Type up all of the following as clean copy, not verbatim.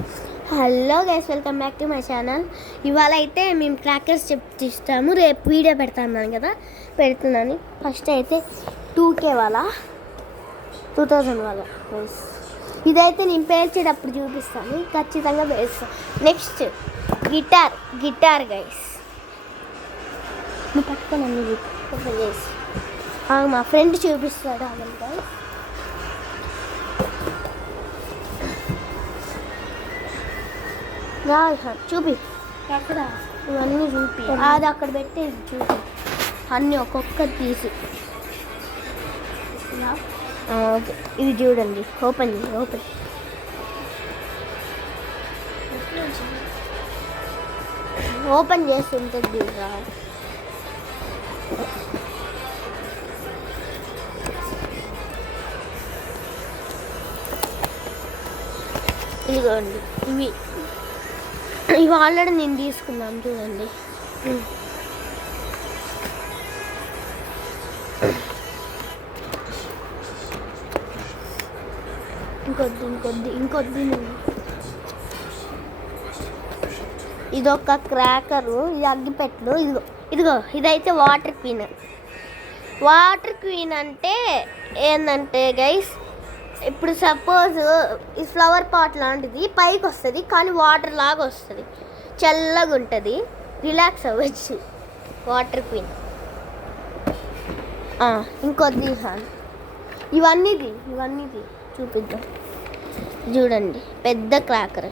Hello guys, welcome back to my channel. ఇవాళ అయితే మేము క్రాకర్స్ చెప్తాము. రేపు వీడియో పెడతాను కదా, పెడుతున్నాను. ఫస్ట్ అయితే 2K వాళ్ళ 2000 వాళ్ళ గైస్. ఇదైతే నేను పేల్చేటప్పుడు చూపిస్తాను, ఖచ్చితంగా పేలుస్తాను. Next guitar guys. నువ్వు పట్టుకోనండి గైస్. మా ఫ్రెండ్ చూపిస్తాడు అవ్వండి గైస్. చూపి అక్కడ ఇవన్నీ చూపి, అది అక్కడ పెట్టేది చూపి, అన్నీ ఒక్కొక్కటి తీసి. ఓకే, ఇది చూడండి. ఓపెన్ ఓపెన్ చేసి ఉంటుంది చూడరా. ఇదిగోండి, ఇవి ఆల్రెడీ నేను తీసుకున్నాను చూడండి. ఇంకొద్ది ఇదొక క్రాకరు, ఇది అగ్గిపెట్లు. ఇదిగో ఇదైతే వాటర్ క్వీన్ అంటే ఏంటంటే గైస్, ఇప్పుడు సపోజ్ ఈ ఫ్లవర్ పాట్ లాంటిది పైకి వస్తుంది, కానీ వాటర్ లాగా వస్తుంది, చల్లగా ఉంటుంది, రిలాక్స్ అవ్వచ్చు. Water queen. ఇంకొద్ది ఇవన్నీది చూపిద్దాం. చూడండి, పెద్ద క్రాకర్.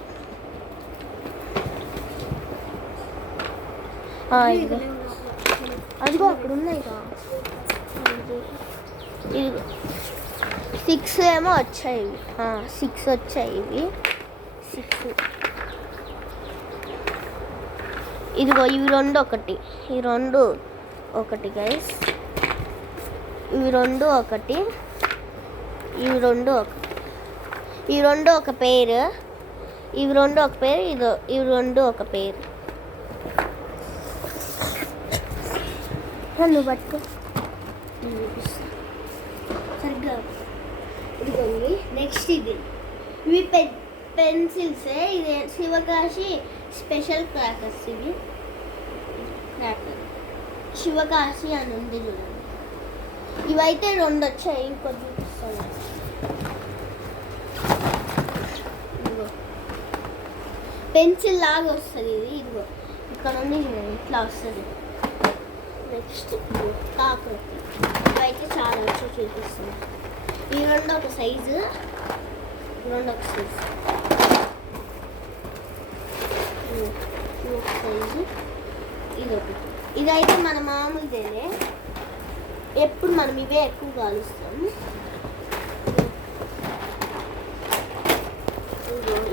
అదిగో అక్కడ ఉన్నాయి. ఇదిగో 6 ఏమో వచ్చాయి. 6 వచ్చాయి ఇవి. 6 ఇదిగో ఇవి రెండు ఒకటి గైస్. ఇవి రెండు ఒకటి, ఇవి రెండు ఒక పేరు, ఇవి రెండు ఒక పేరు, ఇవి రెండు ఒక పేరు. నువ్వు పట్టుకో సరిగ్గా. ఇదిగోండి, నెక్స్ట్ ఇవి పెన్సిల్సే. ఇది శివకాశి స్పెషల్ క్రాకర్స్. ఇవి క్రాకర్ శివకాశి అని ఉంది చూడండి. ఇవైతే 2 వచ్చాయి, ఇంకొద్ది చూపిస్తాను. ఇదిగో పెన్సిల్ లాగా వస్తుంది ఇది. ఇదిగో ఇక్కడ ఉంది చూడండి, ఇట్లా వస్తుంది. నెక్స్ట్ కాకరొత్తి. ఇవైతే చాలా వచ్చి చూపిస్తుంది. ఈ రెండు ఒక సైజు, ఇదైతే మన మామూలుదేలే, ఎప్పుడు మనం ఇవే ఎక్కువ కాలుస్తాము.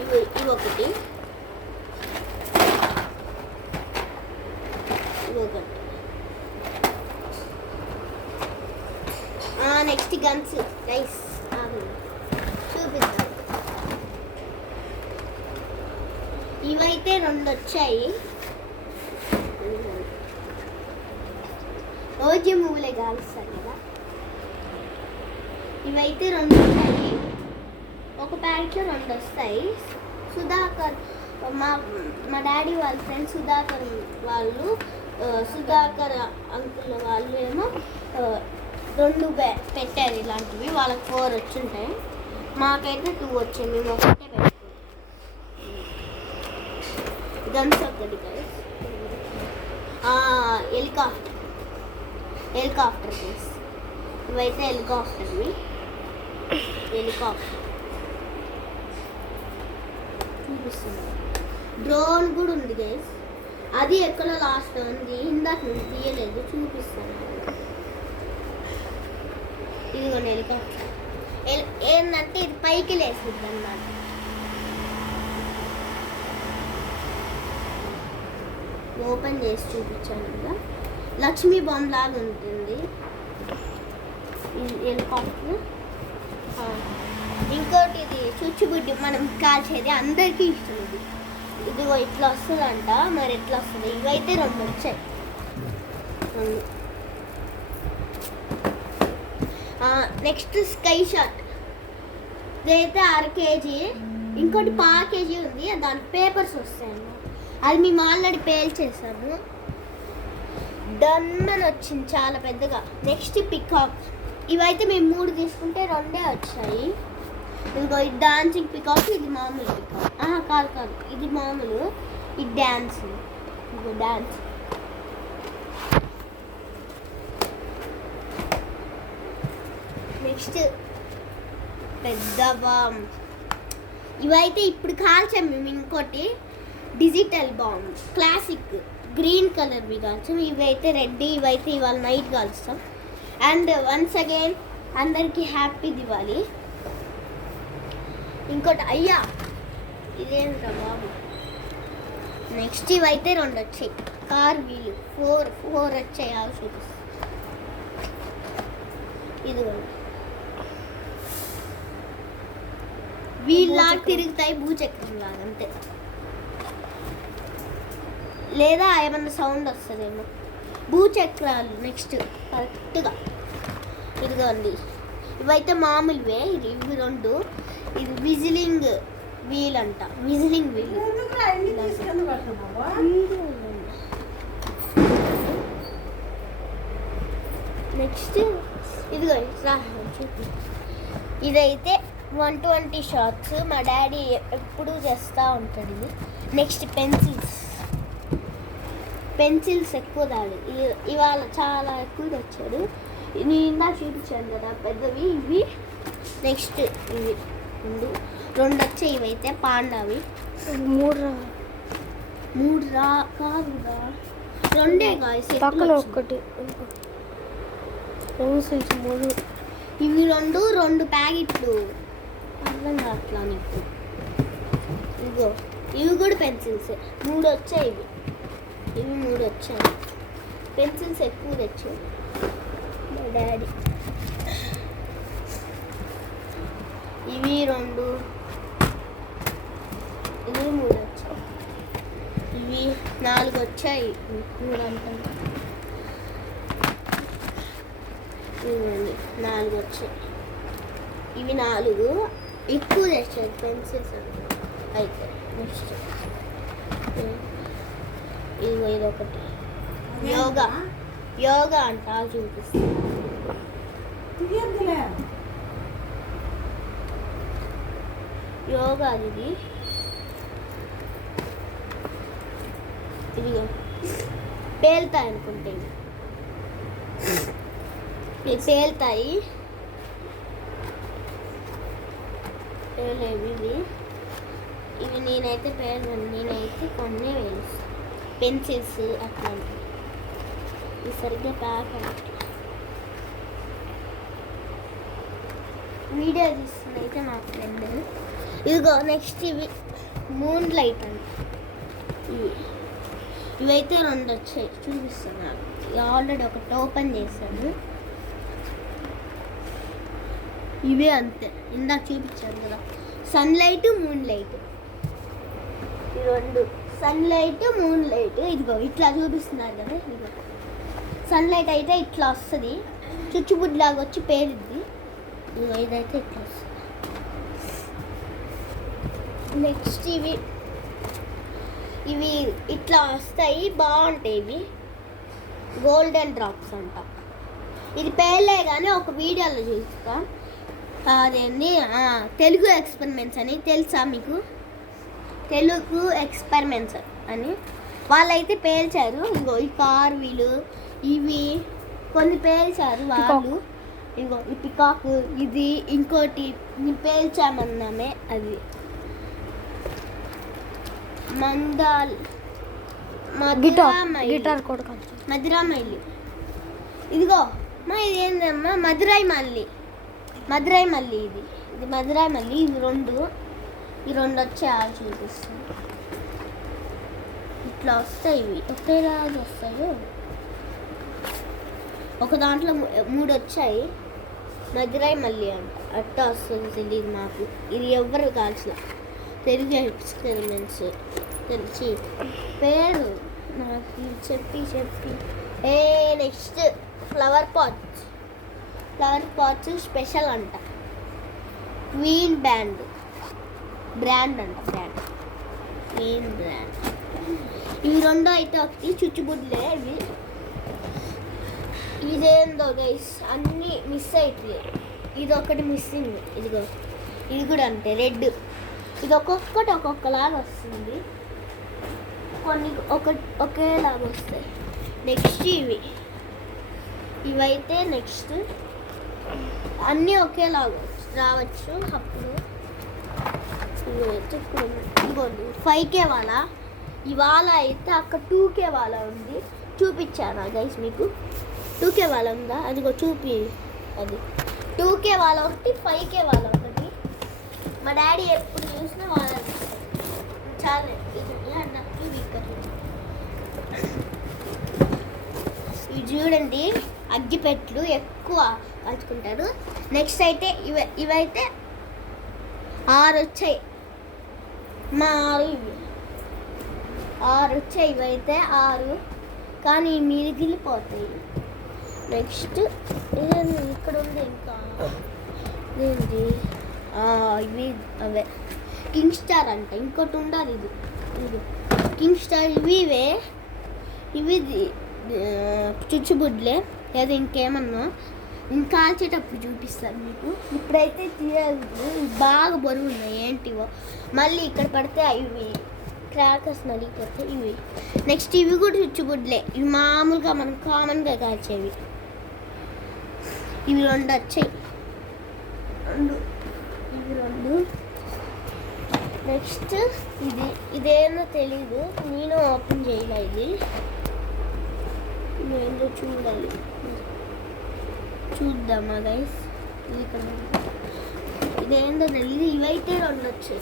ఇవి ఒకటి, నెక్స్ట్ గన్స్ గైస్ చూపిద్దాం. ఇవైతే 2 వచ్చాయి. రోజు మూలే కాలుస్తారు కదా. ఇవైతే 2 వచ్చాయి, ఒక ప్యాకెట్లో 2 వస్తాయి. సుధాకర్ మా డాడీ వాళ్ళ ఫ్రెండ్ సుధాకర్ వాళ్ళు, సుధాకర్ అంకుల్ వాళ్ళు ఏమో 2 పెట్టారు ఇలాంటివి. వాళ్ళకి 4 వచ్చుంటాయి, మాకైతే 2 వచ్చాయి. మేము ఒకటే పెట్టుకున్నాం. గన్స్ ఒకటి గైస్. Helicopter guys. ఇవైతే హెలికాప్టర్ చూపిస్తుంది. డ్రోన్ కూడా ఉంది గైస్, అది ఎక్కడ లాస్ట్ ఉంది, ఇందాక నేను తీయలేదు, చూపిస్తాను. ఇదిగోండి హెలికాప్టర్. ఏంటంటే ఇది పైకి లేస్తుంది అన్నమాట. ఓపెన్ చేసి చూపించాను కదా, లక్ష్మీ బాంబ్ లాగా ఉంటుంది హెలికాప్టర్. ఇంకోటి ఇది చుచ్చుబుడ్డి మనం కాల్చేది, అందరికీ ఇష్టం ఇది. ఇదిగో ఇట్లా వస్తుందంట, మరి ఎట్లా వస్తుంది. ఇవైతే 2 వచ్చాయి. Next sky shot. ఇదైతే 1/2 kg ఇంకోటి ప్యాకేజీ ఉంది, దానికి పేపర్స్ వస్తాయన్నమాట. అది మేము ఆల్రెడీ పేల్ చేసాము. డన్ అని వచ్చింది చాలా పెద్దగా. Next peacock. ఇవైతే మేము 3 తీసుకుంటే 2 వచ్చాయి. ఇదిగో ఇది డాన్సింగ్ పికాక్, ఇది మామూలు పికాక్. కాదు ఇది మామూలు, ఇది డ్యాన్స్. ఇదిగో డ్యాన్స్. నెక్స్ట్ పెద్ద బాంబ్. ఇవైతే ఇప్పుడు కాల్చాం మేము. ఇంకోటి డిజిటల్ బాంబ్ క్లాసిక్ గ్రీన్ కలర్వి కాల్చాం. ఇవైతే రెడ్, ఇవైతే ఇవాళ నైట్ కాల్స్తాం. అండ్ వన్స్ అగైన్ అందరికీ హ్యాపీ దివాలి. ఇంకోటి అయ్యా ఇదేంట్రా బాబు. నెక్స్ట్ ఇవైతే 2 వచ్చాయి. కార్ వీలు 4 వచ్చాయి. అవి చూపిస్తాను. ఇదిగోండి, వీళ్ళ తిరుగుతాయి భూచక్రం లాగా అంతే. లేదా ఏమన్నా సౌండ్ వస్తుందేమో. భూచక్రాలు నెక్స్ట్ కరెక్ట్గా. ఇదిగోండి, ఇవైతే మామూలువే. ఇవి 2. ఇది విజిలింగ్ వీల్ అంట. Whistling wheel. నెక్స్ట్ ఇదిగో ఇదైతే 120 షాట్స్. మా డాడీ ఎప్పుడూ చేస్తూ ఉంటాడు ఇది. నెక్స్ట్ పెన్సిల్స్ ఎక్కువ దాడి. ఇవాళ చాలా ఎక్కువ తెచ్చాడు. నేను ఇందా చూపించాను కదా పెద్దవి ఇవి. నెక్స్ట్ ఇవి 2 వచ్చాయి. ఇవైతే పాండావి. 3 కాదురా, 2 గాయస్. పక్కన ఒకటి ఇవి 2 ప్యాకెట్లు. అర్థం కావట్లా నీకు. ఇదిగో ఇవి కూడా పెన్సిల్స్ 3 వచ్చాయి. ఇవి 3 వచ్చాయి. పెన్సిల్స్ ఎక్కువ తెచ్చాడు మా డాడీ. ఇవి 2, ఇవి 3 వచ్చాయి. ఇవి 4 వచ్చాయి. 3 అంటాను. ఇవి 4 వచ్చాయి. ఇవి 4 ఎక్కువ తెచ్చాడు పెన్సిల్స్ అయితే. నెక్స్ట్ ఇదొకటి యోగా అంట. చూపిస్తాను. యోగా ఇది. ఇదిగో పేలుతాయి అనుకుంటే. ఇవి పేలుతాయి. పేలేవి ఇవి నేనైతే పేలను. నేనైతే కొన్ని వేలుస్తాను. పెన్సిల్స్ అట్లాంటివి. ఇది సరిగ్గా ప్యాక్ అన్నట్టు. వీడియో తీస్తుంది అయితే మా ఫ్రెండ్. ఇదిగో నెక్స్ట్ ఇవి మూన్ లైట్ అండి. ఇవైతే 2 వచ్చాయి. చూపిస్తున్నాను. ఆల్రెడీ ఒకటి ఓపెన్ చేశాను. ఇవే అంతే, ఇందాక చూపించాను కదా. Sunlight, moon light. ఈ 2 సన్లైట్, మూన్ లైట్. ఇదిగో ఇట్లా చూపిస్తున్నారు కదా. ఇదిగో సన్లైట్ అయితే ఇట్లా వస్తుంది, చుచ్చుబుడ్లాగా వచ్చి పేరుద్ది. ఇదిగో ఇదైతే ఇట్లా వస్తుంది. నెక్స్ట్ ఇవి ఇట్లా వస్తాయి, బాగుంటాయి. ఇవి గోల్డెన్ డ్రాప్స్ అంట. ఇది పేర్లే కానీ ఒక వీడియోలో చూస్తా. అదేంటి తెలుగు ఎక్స్పెరిమెంట్స్ అని తెలుసా మీకు? తెలుగు ఎక్స్పెరిమెంట్స్ అని వాళ్ళైతే పేల్చారు. ఇగో ఈ కార్ వీలు ఇవి కొన్ని పేల్చారు వాళ్ళు. ఇగో ఈ పికాక్ ఇది. ఇంకోటి పేల్చామన్నామే అది మధురామైలి. ఇదిగో మా ఇది ఏందమ్మా మధురై మల్లి. ఇది మధురై మల్లి. ఇవి 2 వచ్చి చూపిస్తాను. ఇట్లా వస్తాయి. ఇవి ఒకేలాగా వస్తాయి. ఒక దాంట్లో 3 వచ్చాయి. మధురై మల్లి అంట. అట్లా వస్తుంది తెలియదు మాకు. ఇది ఎవ్వరు కాల్చిన తెలుగు ఎక్స్పెరిమెంట్స్ తెలిసి పేరు నాకు చెప్పి నెక్స్ట్ ఫ్లవర్ పాట్స్ స్పెషల్ అంట. క్వీన్ బ్యాండ్ బ్రాండ్ అంట, బ్రాండ్ ఏం బ్రాండ్. ఇవి రెండు అయితే ఒకటి చుచ్చుబుడ్లే ఇవి. ఇదేందో గైస్ అన్నీ మిస్ అవుతుంది. ఇది ఒకటి మిస్సింగ్. ఇదిగో ఇది కూడా అంతే రెడ్. ఇది ఒక్కొక్కటి ఒక్కొక్కలాగా వస్తుంది, కొన్ని ఒకేలాగా వస్తాయి. నెక్స్ట్ ఇవైతే నెక్స్ట్ అన్నీ ఒకేలాగా రావచ్చు. అప్పుడు ఇదిగోండి 5K వాళ్ళ. ఇవాళ అయితే అక్కడ 2K వాళ్ళ ఉంది, చూపించాను గైస్ మీకు. 2K వాళ్ళ ఉందా, అదిగో చూపి. అది 2K వాళ్ళ ఒకటి, 5K వాళ్ళ ఒకటి. మా డాడీ ఎప్పుడు చూసినా వాళ్ళ చాలా ఇవి చూడండి, అగ్గిపెట్లు ఎక్కువ కాల్చుకుంటారు. నెక్స్ట్ అయితే ఇవైతే 6 వచ్చాయి. మా 6 వచ్చాయి. ఇవైతే 6 కానీ మిగిలిపోతాయి. నెక్స్ట్ ఇక్కడ ఉంది ఇంకా ఏంటి, ఇవి అవే కింగ్ స్టార్ అంట. ఇంకోటి ఉండాలి ఇది కింగ్ స్టార్. ఇవి చుచ్చుబుడ్లే లేదా ఇంకేమన్నా ఇంకా కాల్చేటప్పుడు చూపిస్తాను మీకు. ఇప్పుడైతే తీయాలి, బాగా బరువు ఉన్నాయి ఏంటివో. మళ్ళీ ఇక్కడ పడితే ఇవి క్రాకర్స్ నలిగిపోతే ఇవి. నెక్స్ట్ ఇవి కూడా చుచ్చుబుడ్లే. ఇవి మామూలుగా మనం కామన్గా కాల్చేవి. ఇవి 2 వచ్చాయి, ఇవి 2. నెక్స్ట్ ఇదేమో తెలీదు, నేను ఓపెన్ చేయలే. ఏంటో చూడాలి, చూద్దామా గైస్. ఇదేందో తెలియదు. ఇవైతే 2 వచ్చాయి.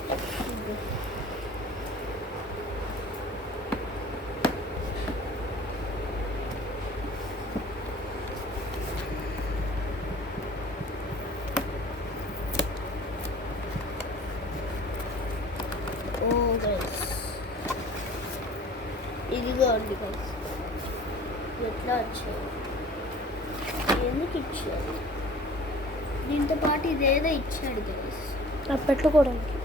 ఇదిగోండి గైస్, ఎట్లా వచ్చాయి, ఎందుకు ఇచ్చాడు. దీంతో పాటు ఇదేదో ఇచ్చాడు గైస్, పెట్టుకోవడానికి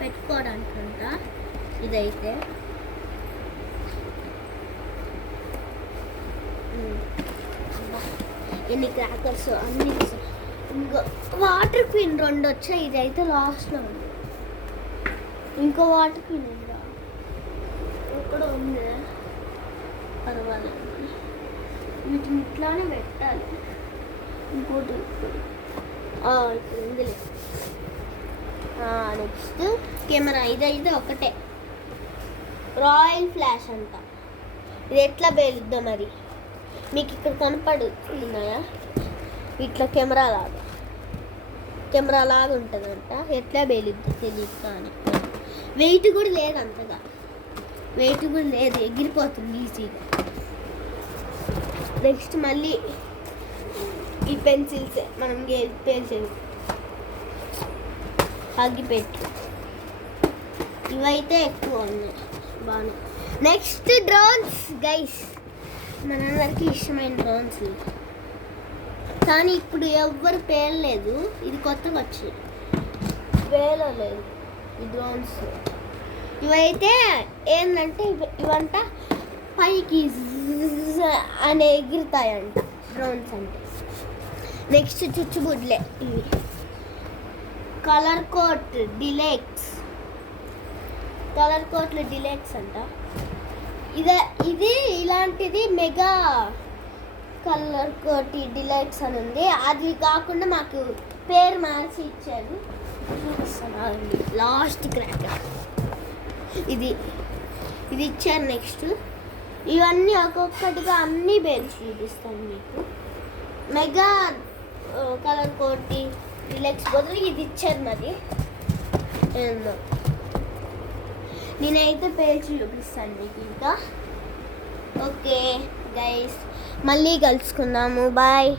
పెట్టుకోవడానికి ఇదైతే ఎన్ని క్రాకర్స్ అన్ని. ఇంకో వాటర్ క్వీన్ 2 వచ్చాయి. ఇదైతే లాస్ట్లో ఉంది. ఇంకో వాటర్ క్వీన్ ఉందా, ఇక్కడ ఉంది, పర్వాలేదు. వీటిని ఇట్లానే పెట్టాలి. ఇంకోటి ఇప్పుడు ఉందిలే. Next camera. ఇదైతే ఒకటే రాయల్ ఫ్లాష్ అంట. ఇది ఎట్లా పేలుద్దాం మరి, మీకు ఇక్కడ కనపడుతున్నాయా? ఇట్లా కెమెరా లాగా ఉంటుందంట. ఎట్లా పేలుద్దో తెలియదు, కానీ వెయిట్ కూడా లేదు, అంతగా వెయిట్ కూడా లేదు, ఎగిరిపోతుంది ఈజీగా. నెక్స్ట్ మళ్ళీ ఈ పెన్సిల్సే మనం పెన్సిల్ అగ్గిపెట్టు. ఇవైతే ఎక్కువ ఉన్నాయి బాగా. నెక్స్ట్ డ్రోన్స్ గైస్, మనందరికీ ఇష్టమైన డ్రోన్స్. కానీ ఇప్పుడు ఎవ్వరు పేలలేదు. ఇది కొత్తగా వచ్చింది, పేలలేదు ఈ డ్రోన్స్. ఇవైతే ఏంటంటే ఇవంట పైకి అని ఎగురుతాయంట డ్రోన్స్ అంటే. నెక్స్ట్ చుచ్చుబుడ్లే. ఇవి కలర్ కోట్ డిలెక్స్ అంట. ఇది ఇలాంటిది మెగా కలర్ కోటి డిలైట్స్ అని ఉంది. అది కాకుండా మాకు పేరు మార్చి ఇచ్చారు. లాస్ట్ క్రాకర్ ఇది ఇచ్చారు. నెక్స్ట్ ఇవన్నీ ఒక్కొక్కటిగా అన్నీ పేర్చి చూపిస్తాను మీకు. మెగా కలర్ కోటి డిలెక్స్ బదులు ఇది ఇచ్చారు. మరి ఏందో నేనైతే పేర్చి చూపిస్తాను మీకు ఇంకా. ఓకే గైస్, మళ్ళీ కలుసుకుందాము, బాయ్.